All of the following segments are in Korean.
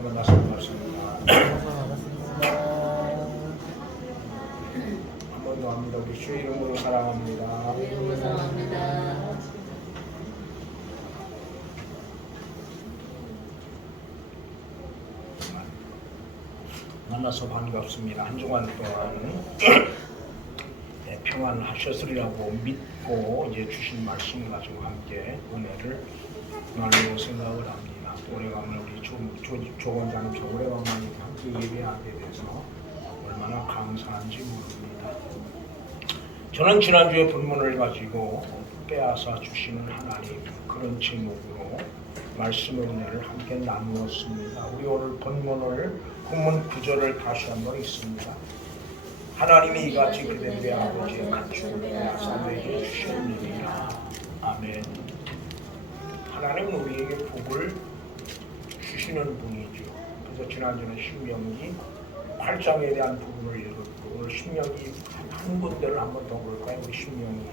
만나서 반갑습니다. 한 번 더 합니다. 우리 주의 이름으로 사랑합니다. 이름으로 사랑합니다. 만나서 반갑습니다. 한 주간 동안 평안하셨으리라고 믿고 이제 주신 말씀 가지고 함께 은혜를 나누고 생각을 합니다. 오래간만에 우리 조원장님 오래간만에 함께 예배하게 돼서 얼마나 감사한지 모릅니다. 저는 지난주에 본문을 가지고 빼앗아 주시는 하나님 그런 제목으로 말씀의 은혜를 함께 나누었습니다. 우리 오늘 본문을 본문 9절을 다시 한번 읽습니다. 하나님이 이같이 그대들의 아버지의 가축을 빼앗아 너에게 주시느니라. 아멘. 하나님은 우리에게 복을 주시는 분이죠. 그래서 지난주는 신명기 8장에 대한 부분을 읽었고 오늘 신명기 한 군데를 한번 더 볼까요? 우리 신명기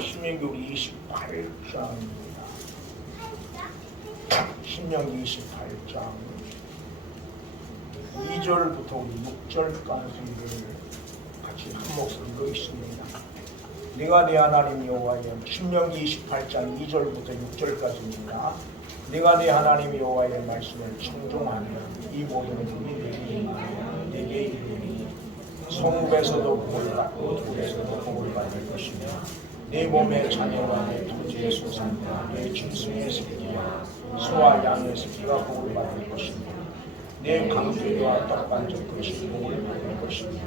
신명기 28장입니다. 신명기 28장 2절부터 우리 6절까지를 같이 한 목소리로 읽습니다. 네가 내 하나님 여호와의 신명기 28장 2절부터 6절까지입니다. 네가 내 하나님 여호와의 말씀을 청종하면 이 모든 일이 내게 이르리니 성읍에서도 복을 받고 돌에서도 복을 받을 것이며 내 몸의 자녀와 내 토지의 소산과 내 짐승의 새끼와 소와 양의 새끼가 복을 받을 것이며 내 강쥐와 떡반적 것이 복을 받을 것이며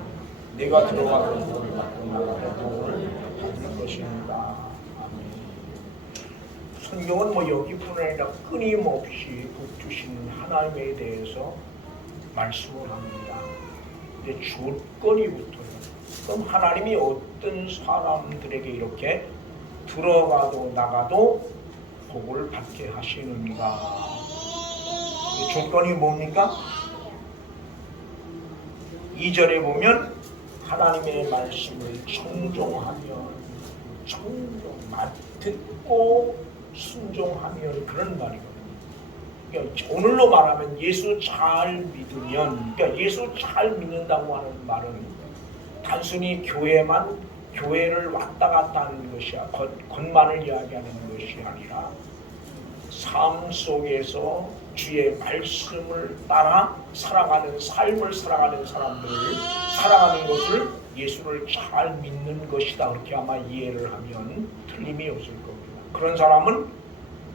내가 들어가도 복을 받고 나가도 복을 받을 것입니다. 아멘. 성경은 여기뿐 아니라 끊임없이 복 주시는 하나님에 대해서 말씀을 합니다. 근데 조건이 붙어요. 그럼 하나님이 어떤 사람들에게 이렇게 들어가도 나가도 복을 받게 하시는가? 그 조건이 뭡니까? 2절에 보면 하나님의 말씀을 청종하면 듣고 순종하면 그런 말이거든요. 그러니까 오늘로 말하면 예수 잘 믿으면 그러니까 예수 잘 믿는다고 하는 말은 단순히 교회를 왔다 갔다 하는 것이 겉만을 이야기하는 것이 아니라 삶 속에서 주의 말씀을 따라 살아가는 삶을 살아가는 사람들을 살아가는 것을 예수를 잘 믿는 것이다. 그렇게 아마 이해를 하면 틀림이 없을 겁니다. 그런 사람은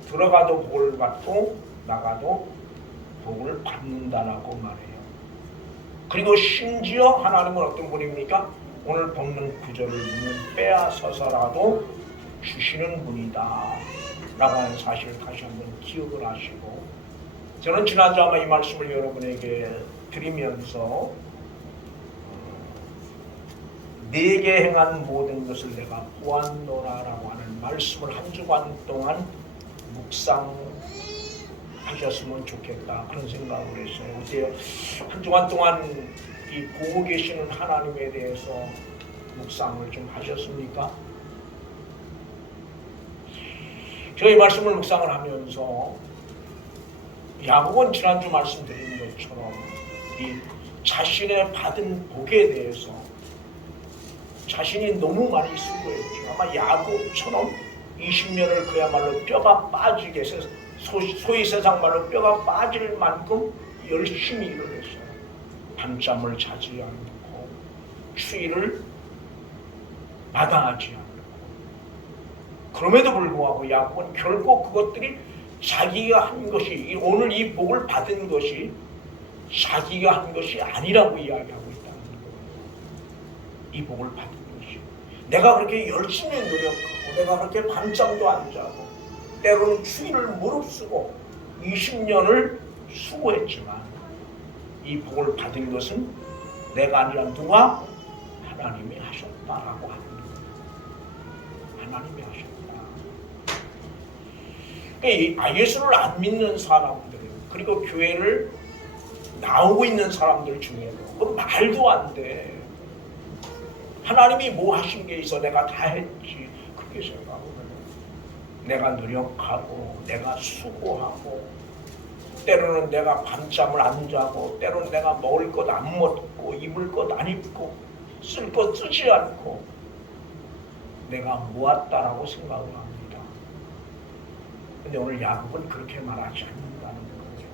들어가도 복을 받고 나가도 복을 받는다라고 말해요. 그리고 심지어 하나님은 어떤 분입니까? 오늘 본문 9절을 보면 빼앗아서라도 주시는 분이다 라고 하는 사실을 다시 한번 기억을 하시고 저는 지난주 아마 이 말씀을 여러분에게 드리면서 내게 행한 모든 것을 내가 보았노라 라고 하는 말씀을 한 주간 동안 묵상하셨으면 좋겠다 그런 생각을 했어요. 어때요? 한 주간 동안 이 보고 계시는 하나님에 대해서 묵상을 좀 하셨습니까? 저희 말씀을 묵상을 하면서 야곱은 지난주 말씀드린 것처럼 이 자신의 받은 복에 대해서 자신이 너무 많이 수고했죠. 아마 야곱처럼 20년을 그야말로 뼈가 빠지게 소위 세상 말로 뼈가 빠질 만큼 열심히 일을 했어요. 밤잠을 자지 않고 추위를 마다하지 않고 그럼에도 불구하고 야곱은 결코 그것들이 자기가 한 것이 오늘 이 복을 받은 것이 자기가 한 것이 아니라고 이야기하고 있다는 거예요. 이 복을 받은 것이 내가 그렇게 열심히 노력하고 내가 그렇게 밤잠도 안 자고 때로는 추위를 무릅쓰고 20년을 수고했지만 이 복을 받은 것은 내가 아니라 누가? 하나님이 하셨다라고 하는 거예요. 하나님이 하셨다. 예수를 안 믿는 사람들 그리고 교회를 나오고 있는 사람들 중에도 그건 말도 안 돼. 하나님이 뭐 하신 게 있어 내가 다 했지 그렇게 생각하고 내가 노력하고 내가 수고하고 때로는 내가 밤잠을 안 자고 때로는 내가 먹을 것 안 먹고 입을 것 안 입고 쓸 것 쓰지 않고 내가 모았다라고 생각을 합니다. 근데 오늘 야곱은 그렇게 말하지 않는다는 거죠.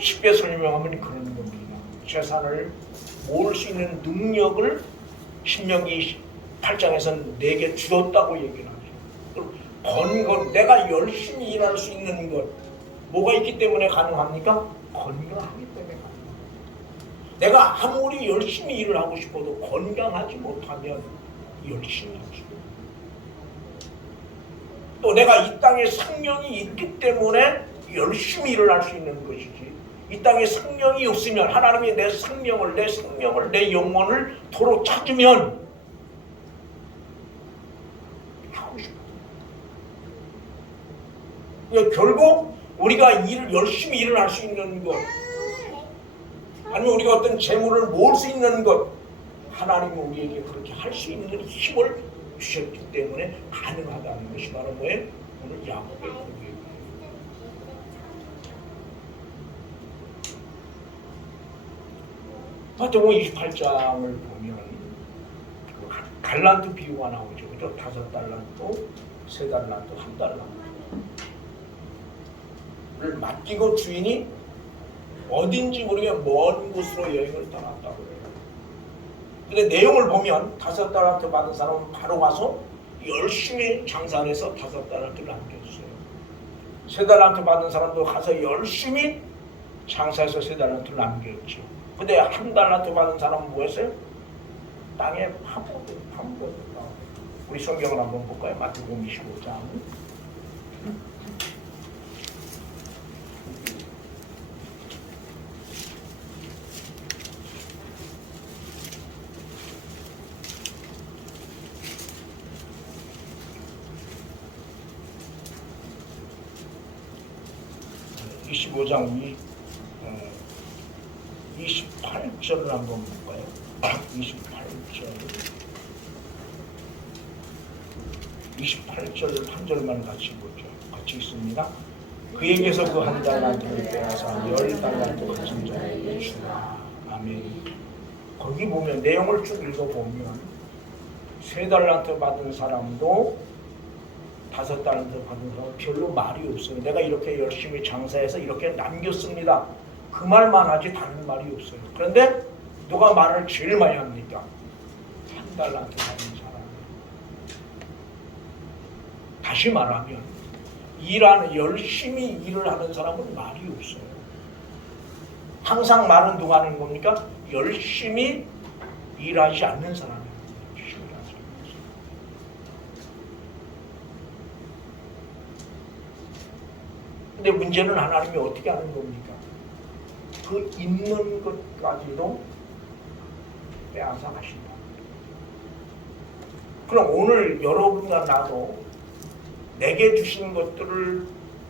쉽게 설명하면 그런 겁니다. 재산을 모을 수 있는 능력을 신명기 8장에서는 내게 주었다고 얘기를 하죠. 번 것, 내가 열심히 일할 수 있는 것 뭐가 있기 때문에 가능합니까? 건강하기 때문에 가능합니다. 내가 아무리 열심히 일을 하고 싶어도 건강하지 못하면 열심히 하죠. 또 내가 이 땅에 생명이 있기 때문에 열심히 일을 할 수 있는 것이지 이 땅에 생명이 없으면 하나님이 내 생명을 내 영혼을 도로 찾으면 하고 싶어요. 그러니까 결국 우리가 열심히 일을 할 수 있는 것 아니면 우리가 어떤 재물을 모을 수 있는 것 하나님은 우리에게 그렇게 할 수 있는 힘을 주셨기 때문에 가능하다는 것이 바로 뭐예요? 오늘 야곱의 얘기예요. 마태복음 28장을 보면 달란트 비유가 나오죠. 그죠? 5달란트, 3달란트, 1달란트를 맡기고 주인이 어딘지 모르게 먼 곳으로 여행을 떠났다고 해요. 근데 내용을 보면 5달란트 받은 사람은 바로 가서 열심히 장사해서 5달란트를 남겼어요. 3달란트 받은 사람도 가서 열심히 장사해서 3달란트를 남겼죠. 근데 1달란트 받은 사람은 뭐 했어요? 땅에 파묻었다. 우리 성경을 한번 볼까요? 마태복음 25장. 25장 28절을 한번 볼까요? 28절 한 절만 같이 보죠. 같이 있습니다. 그에게서 그 1달란트를 빼앗아 10달란트 가진 자에게 주라. 아멘. 거기 보면 내용을 쭉 읽어보면 3달란트 받은 사람도 5달란트 받은 사람 별로 말이 없어요. 내가 이렇게 열심히 장사해서 이렇게 남겼습니다. 그 말만 하지 다른 말이 없어요. 그런데 누가 말을 제일 많이 합니까? 1달란트 받은 사람. 다시 말하면 열심히 일을 하는 사람은 말이 없어요. 항상 말은 누가 하는 겁니까? 열심히 일하지 않는 사람이에요. 근데 문제는 하나님이 어떻게 하는 겁니까? 그 있는 것까지도 빼앗아 가신다. 그럼 오늘 여러분과 나도 내게 주신 것들을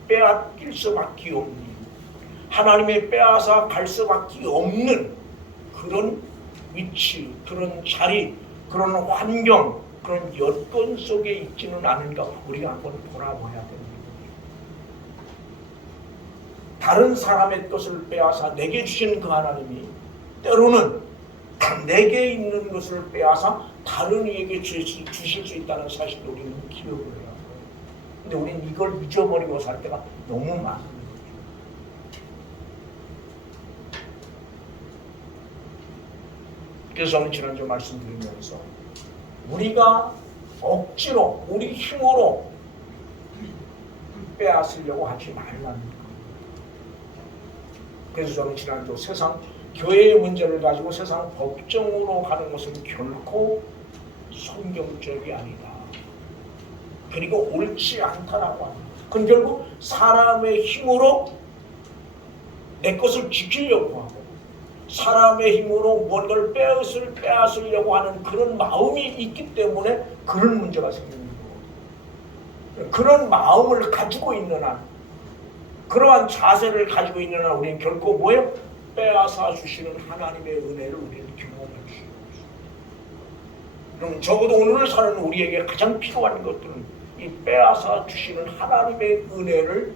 빼앗길 수밖에 없는, 하나님이 빼앗아 갈 수밖에 없는 그런 위치, 그런 자리, 그런 환경, 그런 여건 속에 있지는 않은가 우리가 한번 돌아봐야 됩니다. 다른 사람의 것을 빼앗아 내게 주신 그 하나님이 때로는 내게 있는 것을 빼앗아 다른 이에게 주실 수 있다는 사실을 우리는 기억을 해야 해요. 근데 우리는 이걸 잊어버리고 살 때가 너무 많은 거죠. 그래서 저는 지난주 말씀드리면서 우리가 억지로 우리 힘으로 빼앗으려고 하지 말라는 거예요. 그래서 저는 지난주 세상 교회의 문제를 가지고 세상 법정으로 가는 것은 결코 성경적이 아니다. 그리고 옳지 않다라고 합니다. 그건 결국 사람의 힘으로 내 것을 지키려고 하고 사람의 힘으로 뭔가를 빼앗으려고 하는 그런 마음이 있기 때문에 그런 문제가 생기는 거고, 그런 마음을 가지고 있는 한 그러한 자세를 가지고 있는 한 우리는 결코 뭐예요? 빼앗아 주시는 하나님의 은혜를 우리는 경험할 수 있어요. 그럼 적어도 오늘을 사는 우리에게 가장 필요한 것들은 이 빼앗아 주시는 하나님의 은혜를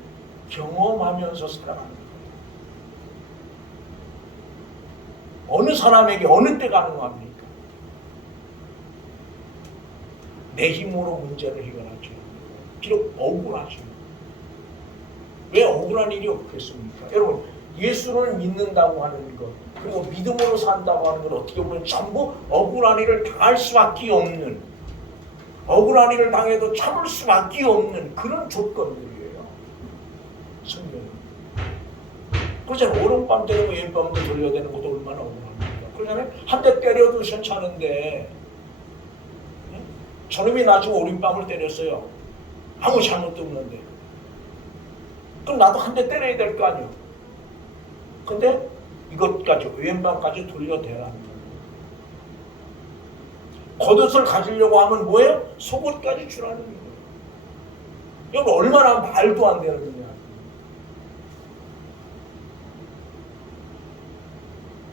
경험하면서 살아가는 거예요. 어느 사람에게 어느 때 가능합니까? 내 힘으로 문제를 해결하지. 비록 억울하지. 왜 억울한 일이 없겠습니까? 여러분, 예수를 믿는다고 하는 것, 그리고 믿음으로 산다고 하는 것, 어떻게 보면 전부 억울한 일을 당할 수밖에 없는, 억울한 일을 당해도 참을 수밖에 없는 그런 조건들이에요. 성경은. 그렇잖아요. 오른밤 때리고 왼밤도 돌려야 되는 것도 얼마나 억울합니까? 그렇잖아요. 한 대 때려도 괜찮은데 저놈이 나중에 오른밤을 때렸어요. 아무 잘못도 없는데. 그럼 나도 한 대 때려야 될 거 아니에요. 근데 이것까지 왼밤까지 돌려대라는 거예요. 겉옷을 가지려고 하면 뭐예요? 속옷까지 주라는 거예요. 여러분 얼마나 말도 안 되는 거냐.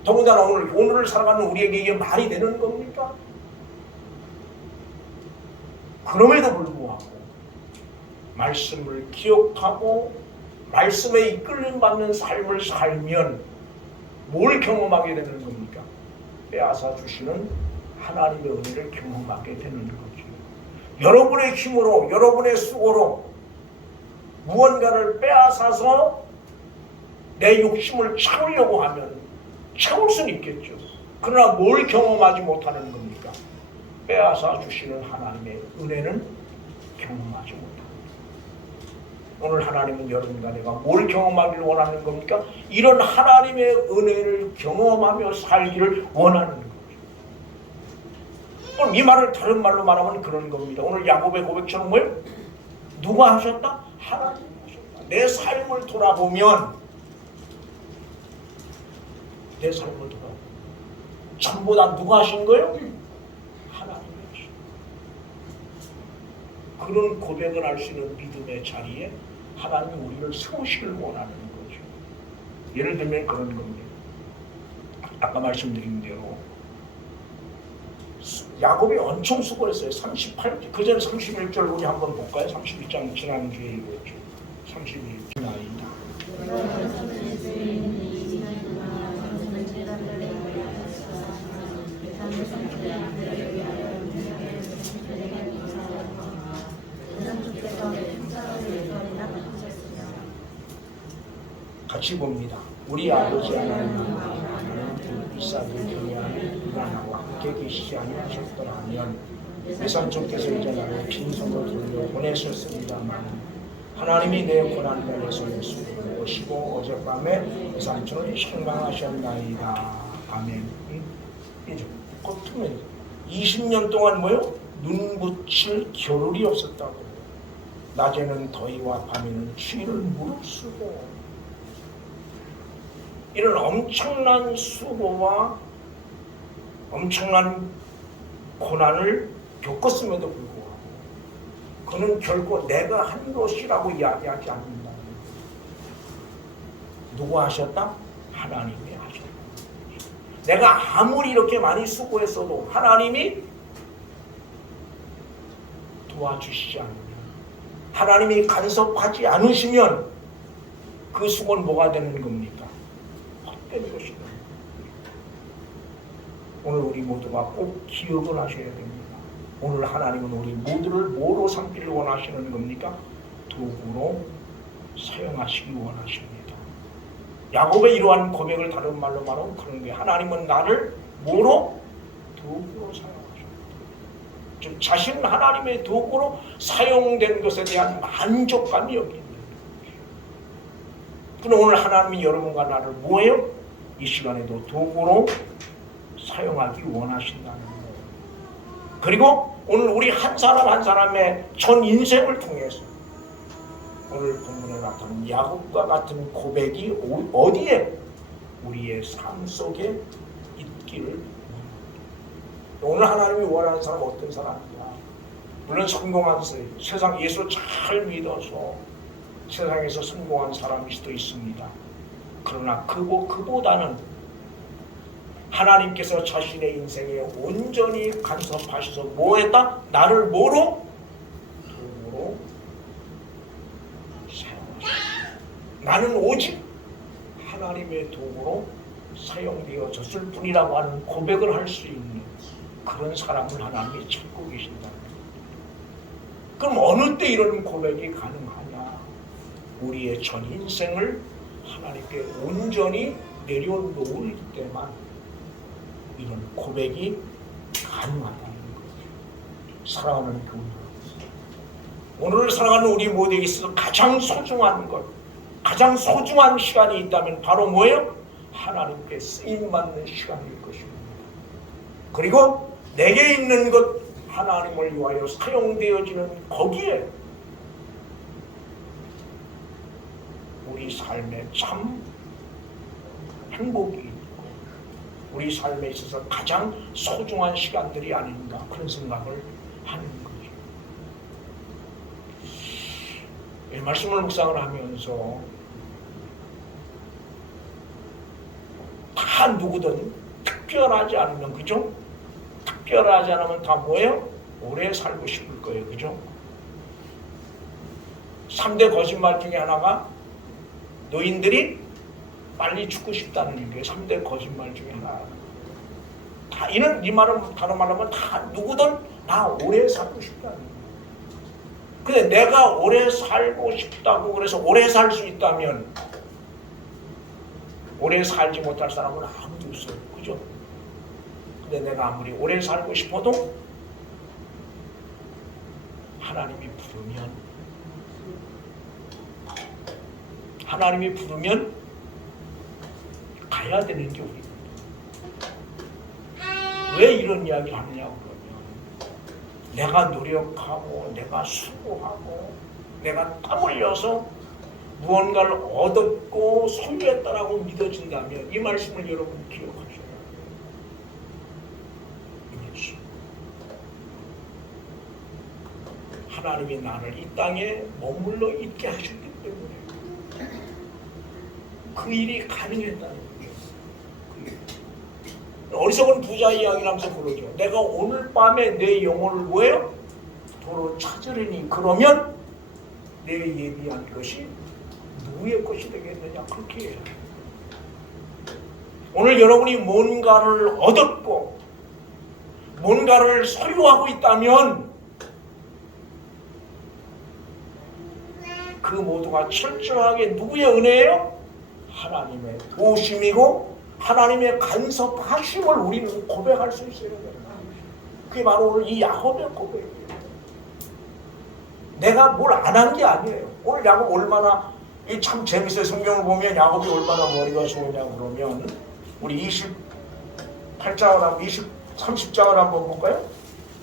더군다나 오늘을 살아가는 우리에게 이게 말이 되는 겁니까? 그럼에도 불구하고 말씀을 기억하고 말씀에 이끌림 받는 삶을 살면 뭘 경험하게 되는 겁니까? 빼앗아 주시는 하나님의 은혜를 경험하게 되는 거죠. 여러분의 힘으로, 여러분의 수고로 무언가를 빼앗아서 내 욕심을 채우려고 하면 채울 수는 있겠죠. 그러나 뭘 경험하지 못하는 겁니까? 빼앗아 주시는 하나님의 은혜는 경험하지 못합니다. 오늘 하나님은 여러분과 내가 뭘 경험하기를 원하는 겁니까? 이런 하나님의 은혜를 경험하며 살기를 원하는 거죠. 오늘 이 말을 다른 말로 말하면 그런 겁니다. 오늘 야곱의 고백처럼 뭐예요? 누가 하셨다? 하나님이 하셨다. 내 삶을 돌아보면 내 삶을 돌아보면 전부 다 누가 하신 거예요? 하나님이 하신 거예요. 그런 고백을 할 수 있는 믿음의 자리에 하나님이 우리를 세우시길 원하는 거죠. 예를 들면 그런 겁니다. 아까 말씀드린 대로 야곱이 엄청 수고했어요. 38절, 그 전에 31절 우리 한번 볼까요? 32장 지난주에 읽었죠. 31절 나이다. 같이 봅니다. 우리 아버지 하나님은 이삭을 경외하는 누가 나와 함께 계시지 아니하셨더라면 내 산쪽에서 이제 나를 빈손으로 돌려 보내셨습니다만 하나님이 내 고난면에서 예수를 오시고 어젯밤에 내 삼촌을 책망하셨나이다. 아멘. 이제 겉으면 20년 동안 뭐요? 눈 붙일 겨를이 없었다고. 낮에는 더위와 밤에는 추위를 무릅쓰고 이런 엄청난 수고와 엄청난 고난을 겪었음에도 불구하고 그는 결코 내가 한 것이라고 이야기하지 않는다. 누가 하셨다? 하나님이 하셨다. 내가 아무리 이렇게 많이 수고했어도 하나님이 도와주시지 않으면, 하나님이 간섭하지 않으시면 그 수고는 뭐가 되는 겁니까? 헛된 것이다. 오늘 우리 모두가 꼭 기억을 하셔야 됩니다. 오늘 하나님은 우리 모두를 뭐로 삼기를 원하시는 겁니까? 도구로 사용하시기 원하십니다. 야곱의 이러한 고백을 다른 말로 말하면 그런 거예요. 하나님은 나를 뭐로? 도구로 사용하십니다. 즉 자신은 하나님의 도구로 사용된 것에 대한 만족감이 여기 있는 거예요. 그럼 오늘 하나님이 여러분과 나를 뭐예요? 이 시간에도 도구로 사용하기 원하신다는 거예요. 그리고 오늘 우리 한 사람 한 사람의 전 인생을 통해서 오늘 본문에 나타난 야곱과 같은 고백이 어디에? 우리의 삶 속에 있기를 원합니다. 오늘 하나님이 원하는 사람 어떤 사람이냐? 물론 성공한 세상 예수 잘 믿어서 세상에서 성공한 사람일 수도 있습니다. 그러나 그보다는 하나님께서 자신의 인생에 온전히 간섭하셔서 뭐 했다? 나를 뭐로? 도구로 사용하셨다. 나는 오직 하나님의 도구로 사용되어졌을 뿐이라고 하는 고백을 할 수 있는 그런 사람을 하나님이 찾고 계신다. 그럼 어느 때 이런 고백이 가능하냐? 우리의 전 인생을 하나님께 온전히 내려놓을 때만 이런 고백이 가능하다는 거죠. 사랑하는 교우, 오늘을 살아가는 우리 모두에게 있어서 가장 소중한 것, 가장 소중한 시간이 있다면 바로 뭐예요? 하나님께 쓰임받는 시간일 것입니다. 그리고 내게 있는 것 하나님을 위하여 사용되어지는 거기에 우리 삶에 참 행복이 있고 우리 삶에 있어서 가장 소중한 시간들이 아닌가 그런 생각을 하는 거죠. 이 말씀을 묵상을 하면서 다 누구든 특별하지 않으면, 그죠? 특별하지 않으면 다 뭐예요? 오래 살고 싶을 거예요. 그죠? 3대 거짓말 중에 하나가 노인들이 빨리 죽고 싶다는 게 3대 거짓말 중에 하나. 다 이 말은 다른 말로 하면 다 누구든 나 오래 살고 싶다는 거예요. 근데 내가 오래 살고 싶다고 그래서 오래 살 수 있다면 오래 살지 못할 사람은 아무도 없어요. 그죠? 근데 내가 아무리 오래 살고 싶어도 하나님이 부르면 가야 되는 게 우리입니다. 왜 이런 이야기를 하느냐고 그러면 내가 노력하고 내가 수고하고 내가 땀 흘려서 무언가를 얻었고 소유했다라고 믿어진다면 이 말씀을 여러분 기억하셔야 돼요. 하나님이 나를 이 땅에 머물러 있게 하셨기 때문에 그 일이 가능했다는 거예요. 어리석은 부자 이야기를 하면서 그러죠. 내가 오늘 밤에 내 영혼을 뭐예요? 도로 찾으려니 그러면 내 예비한 것이 누구의 것이 되겠느냐 그렇게 해요. 오늘 여러분이 뭔가를 얻었고 뭔가를 소유하고 있다면 그 모두가 철저하게 누구의 은혜예요? 하나님의 도우심이고 하나님의 간섭하심을 우리는 고백할 수 있어야 돼요. 그게 바로 오늘 이 야곱의 고백이에요. 내가 뭘 안 한 게 아니에요. 오늘 야곱 얼마나 참 재밌어요. 성경을 보면 야곱이 얼마나 머리가 좋으냐 그러면 우리 28장을 30장을 한번 볼까요?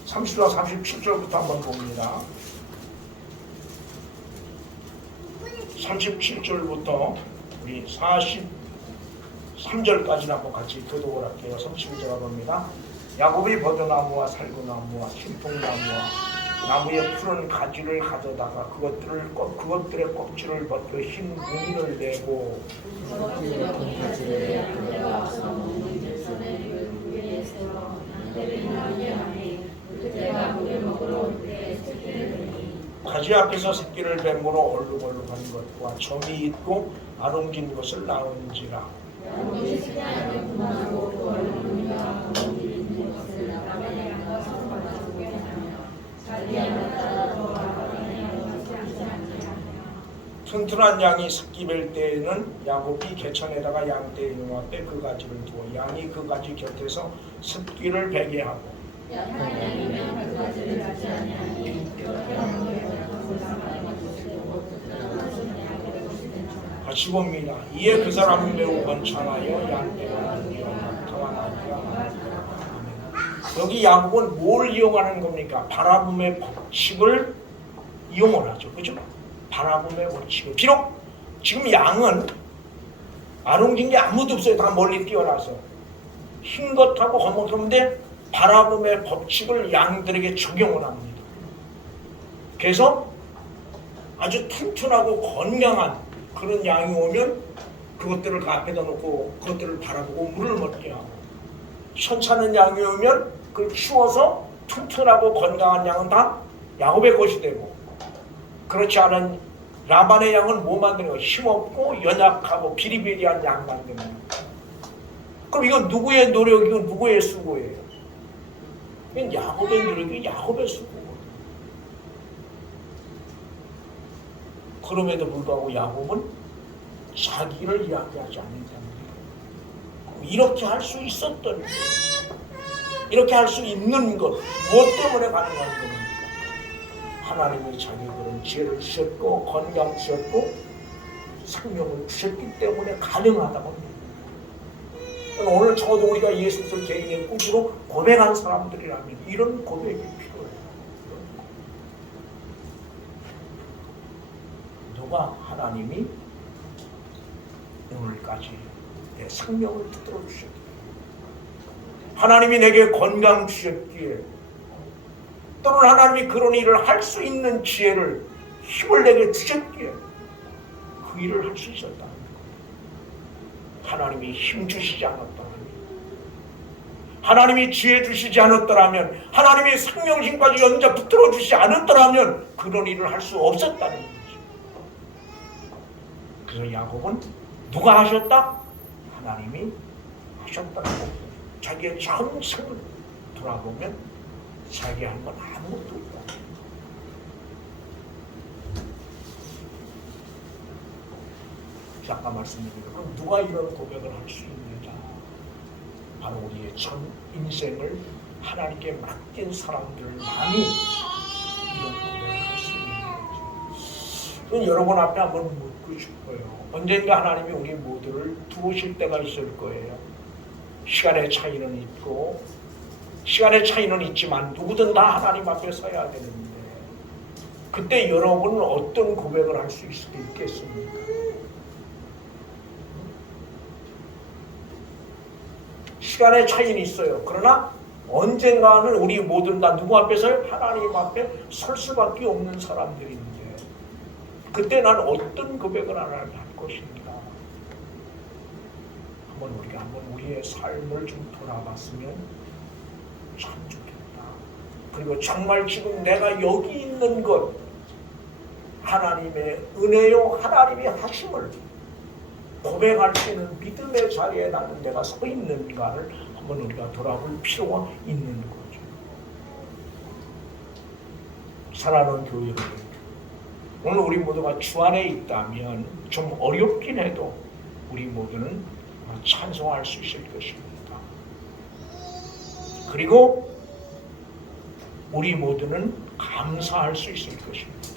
30장 37절부터 한번 봅니다. 37절부터 우리 43절까지 한번 같이 교독을 할게요. 37절 봅니다. 야곱이 버드나무와 살구나무와 신풍나무와 나무의 푸른 가지를 가져다가 그것들의 껍질을 벗겨 흰 무늬를 내고 가지 앞에서 새끼를 뱀으로 얼룩얼룩한 것과 점이 있고 아롱진 것을 낳은지라. 튼튼한 양이 새끼 뵐 때에는 야곱이 개천에다가 양떼에 놓았대 그 가지를 두어 양이 그 가지 곁에서 새끼를 베게 하고 같이 봅니다. 이에 그 사람은 매우 번창하여 양떼와 나귀와 낙타와 나귀와 여기 야곱은 뭘 이용하는 겁니까? 바라봄의 법칙을 이용을 하죠. 그죠? 바라봄의 법칙을. 비록 지금 양은 아롱진 게 아무도 없어요. 다 멀리 뛰어나서 흰 것하고 거뭇한데 바라봄의 법칙을 양들에게 적용을 합니다. 그래서 아주 튼튼하고 건강한 그런 양이 오면 그것들을 그 앞에다 놓고 그것들을 바라보고 물을 먹게 하고, 현찮은 양이 오면 그걸 키워서 튼튼하고 건강한 양은 다 야곱의 것이 되고, 그렇지 않은 라반의 양은 뭐 만드는 거예요? 힘없고 연약하고 비리비리한 양 만드는 거예요. 그럼 이건 누구의 노력이고 누구의 수고예요? 이건 야곱의 노력이고 야곱의 수고예요. 그럼에도 불구하고 야곱은 자기를 이야기하지 않는다. 이렇게 할 수 있었던 것, 이렇게 할 수 있는 것, 무엇 때문에 가능한 겁니까? 하나님이 자기 그런 지혜를 주셨고 건강 주셨고 생명을 주셨기 때문에 가능하다고 합니다. 오늘 저도 우리가 예수를 개인의 꿈으로 고백한 사람들이라면 이런 고백이 필요해요. 누가 하나님이 오늘까지 내 생명을 붙들어 주셨기에, 하나님이 내게 건강 주셨기에, 또는 하나님이 그런 일을 할 수 있는 지혜를, 힘을 내게 주셨기에 그 일을 할 수 있었다는 것. 하나님이 힘 주시지 않았더라면, 하나님이 지혜 주시지 않았더라면, 하나님이 생명심까지 연자 붙들어 주시지 않았더라면 그런 일을 할 수 없었다는 거죠. 그래서 야곱은 누가 하셨다? 하나님이 하셨다고 자기의 전생을 돌아보면 자기 한 건 아무것도 없다. 아까 말씀드린 그럼 누가 이런 고백을 할 수 있느냐? 바로 우리의 전 인생을 하나님께 맡긴 사람들만이 이런 고백을 할 수 있는 거죠. 저는 여러분 앞에 한번 묻고 싶어요. 언젠가 하나님이 우리 모두를 부으실 때가 있을 거예요. 시간의 차이는 있고, 시간의 차이는 있지만 누구든 다 하나님 앞에 서야 되는데, 그때 여러분은 어떤 고백을 할 수 있겠습니까? 시간의 차이는 있어요. 그러나 언젠가는 우리 모든 다 누구 앞에 서요? 하나님 앞에 설 수밖에 없는 사람들인데, 그때 난 어떤 고백을 할 것인가? 우리가 우리의 삶을 좀 돌아봤으면 참 좋겠다. 그리고 정말 지금 내가 여기 있는 것, 하나님의 은혜요, 하나님이 하심을 고백할 수 있는 믿음의 자리에 나는 내가 서 있는가를 한번 우리가 돌아볼 필요가 있는 거죠. 사랑하는 교회 여러분, 오늘 우리 모두가 주 안에 있다면 좀 어렵긴 해도 우리 모두는 찬송할 수 있을 것입니다. 그리고 우리 모두는 감사할 수 있을 것입니다.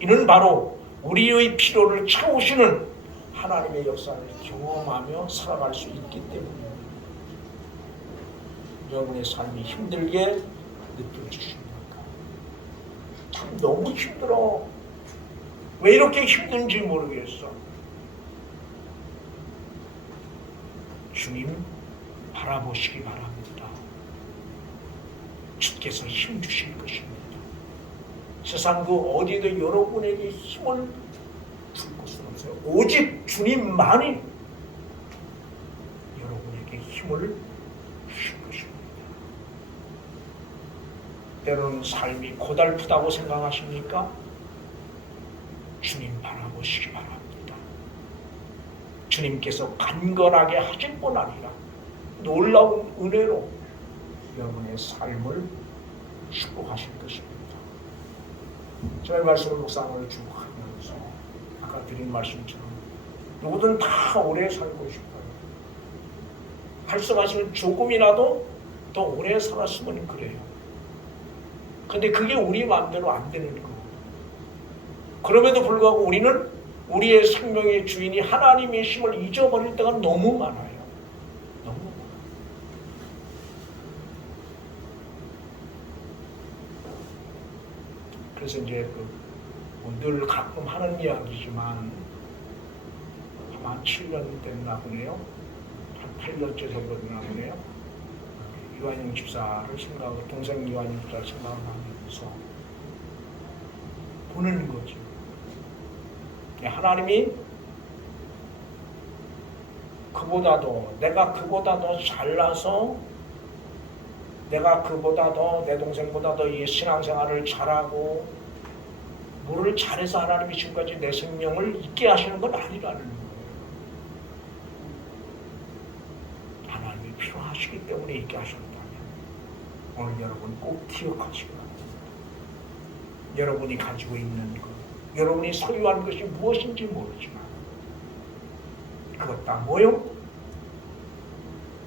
이는 바로 우리의 필요를 채우시는 하나님의 역사를 경험하며 살아갈 수 있기 때문입니다. 여러분의 삶이 힘들게 느껴지십니까? 참 너무 힘들어. 왜 이렇게 힘든지 모르겠어. 주님 바라보시기 바랍니다. 주께서 힘 주실 것입니다. 세상 그 어디도 여러분에게 힘을 줄 것은 없어요. 오직 주님만이 여러분에게 힘을 주실 것입니다. 때로는 삶이 고달프다고 생각하십니까? 주님 바라보시기 바랍니다. 주님께서 간건하게 하실 뿐 아니라 놀라운 은혜로 여러분의 삶을 축복하실 것입니다. 저의 말씀을 묵상을 쭉 하면서 아까 드린 말씀처럼 누구든 다 오래 살고 싶어요. 말씀하시면 조금이라도 더 오래 살았으면 그래요. 근데 그게 우리 마음대로 안 되는 거예요. 그럼에도 불구하고 우리는 우리의 생명의 주인이 하나님의 힘을 잊어버릴 때가 너무 많아요. 너무 많아요. 그래서 이제 늘 가끔 하는 이야기지만 아마 한 7년 됐나 보네요. 한 8년째 되었나 보네요. 이완영 집사를 생각하고, 동생 이완영 집사를 생각하면서 보는 거죠. 하나님이 내가 그보다 더 잘나서, 내가 그보다 더, 내 동생보다 더 이 신앙생활을 잘하고 뭐를 잘해서 하나님이 지금까지 내 생명을 있게 하시는 건 아니라는 거예요. 하나님이 필요하시기 때문에 있게 하셨다면 오늘 여러분 꼭 기억하시기 바랍니다. 여러분이 가지고 있는 것, 여러분이 소유한 것이 무엇인지 모르지만 그것 다 뭐요?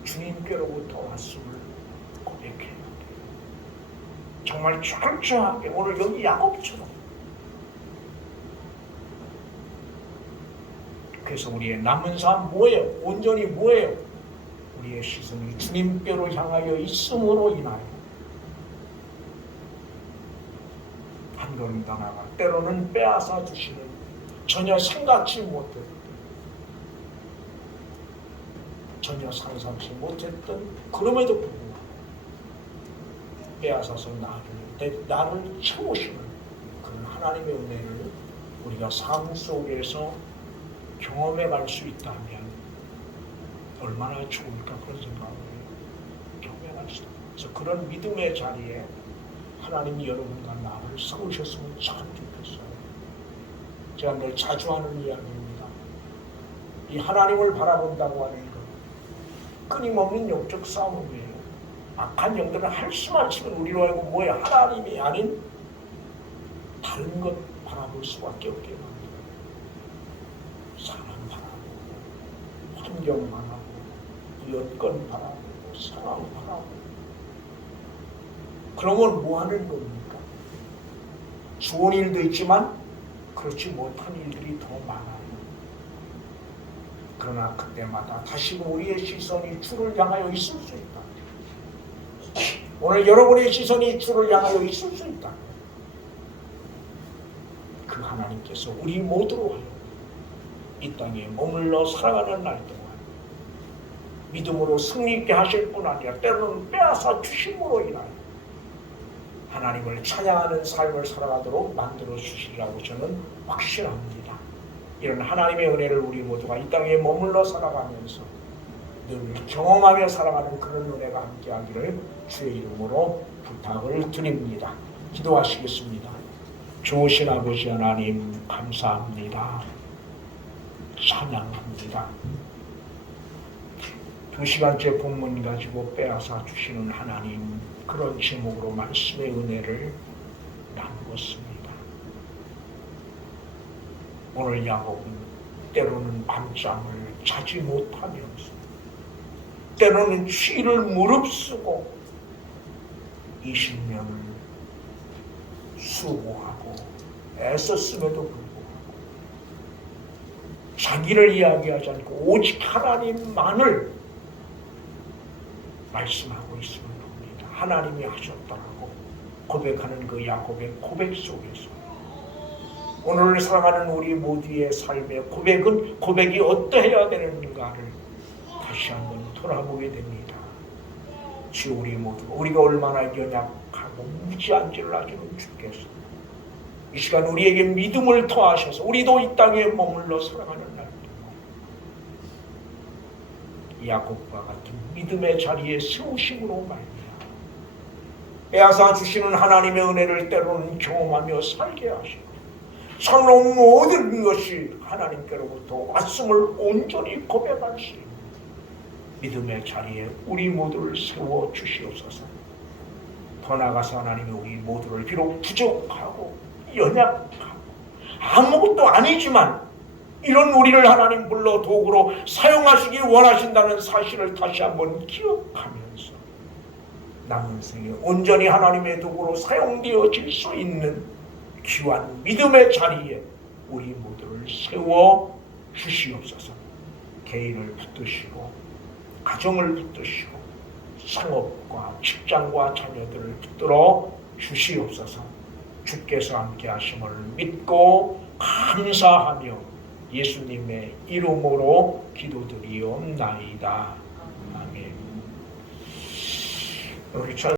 주님께로부터 왔음을 고백해야 돼요. 정말 철저하게 오늘 여기 야곱처럼. 그래서 우리의 남은 삶 뭐예요? 온전히 뭐예요? 우리의 시선이 주님께로 향하여 있음으로 인하여 한 걸음 더 나아가 때로는 빼앗아 주시는 전혀 생각지 못했던, 전혀 상상치 못했던, 그럼에도 불구하고 빼앗아서 나를 채우시는 그런 하나님의 은혜를 우리가 삶 속에서 경험해 갈 수 있다면 얼마나 좋을까, 그런 생각을 경험해 갈 수 있다. 그래서 그런 믿음의 자리에 하나님이 여러분과 나를 세우셨으면 참 좋겠어요. 제가 늘 자주 하는 이야기입니다. 이 하나님을 바라본다고 하는 것, 끊임없는 영적 싸움이에요. 악한 영들은 할 수만 치면 우리로 알고 뭐야, 하나님이 아닌 다른 것 바라볼 수밖에 없게 합니다. 사람 바라보고, 환경 바라보고, 여건 바라보고, 상황 바라보고. 그러면 뭐 하는 겁니까? 좋은 일도 있지만 그렇지 못한 일들이 더 많아요. 그러나 그때마다 다시금 우리의 시선이 주를 향하여 있을 수 있다. 오늘 여러분의 시선이 주를 향하여 있을 수 있다. 그 하나님께서 우리 모두로 하여 이 땅에 머물러 살아가는 날 동안 믿음으로 승리 있게 하실 뿐 아니라 때로는 빼앗아 주심으로 인하여 하나님을 찬양하는 삶을 살아가도록 만들어 주시리라고 저는 확신합니다. 이런 하나님의 은혜를 우리 모두가 이 땅에 머물러 살아가면서 늘 경험하며 살아가는 그런 은혜가 함께하기를 주의 이름으로 부탁을 드립니다. 기도하시겠습니다. 좋으신 아버지 하나님, 감사합니다. 찬양합니다. 2시간째 본문 가지고 빼앗아 주시는 하나님, 그런 제목으로 말씀의 은혜를 나누었습니다. 오늘 야곱은 때로는 밤잠을 자지 못하면서, 때로는 추위를 무릅쓰고 20년을 수고하고 애썼음에도 불구하고 자기를 이야기하지 않고 오직 하나님만을 말씀하고 있음을 봅니다. 하나님이 하셨다라고 고백하는 그 야곱의 고백 속에서 오늘 살아가는 우리 모두의 삶의 고백이 어떠해야 되는가를 다시 한번 돌아보게 됩니다. 주 우리 모두, 우리가 얼마나 연약하고 무지한지를 아시는 주께서 이 시간 우리에게 믿음을 더하셔서 우리도 이 땅에 머물러 살아가는 날 야곱과 같은 믿음의 자리에 세우심으로 말미암아 빼앗아 주시는 하나님의 은혜를 때로는 경험하며 살게 하시고 참으로 모든 것이 하나님께로부터 왔음을 온전히 고백할 수 있는 믿음의 자리에 우리 모두를 세워 주시옵소서. 더 나아가서 하나님이 우리 모두를 비록 부족하고 연약하고 아무것도 아니지만 이런 우리를 하나님 불러 도구로 사용하시기 원하신다는 사실을 다시 한번 기억하면서 남은 생에 온전히 하나님의 도구로 사용되어질 수 있는 귀한 믿음의 자리에 우리 모두를 세워 주시옵소서. 개인을 붙드시고 가정을 붙드시고 상업과 직장과 자녀들을 붙들어 주시옵소서. 주께서 함께 하심을 믿고 감사하며 예수님의 이름으로 기도드리옵나이다. 아멘. 우리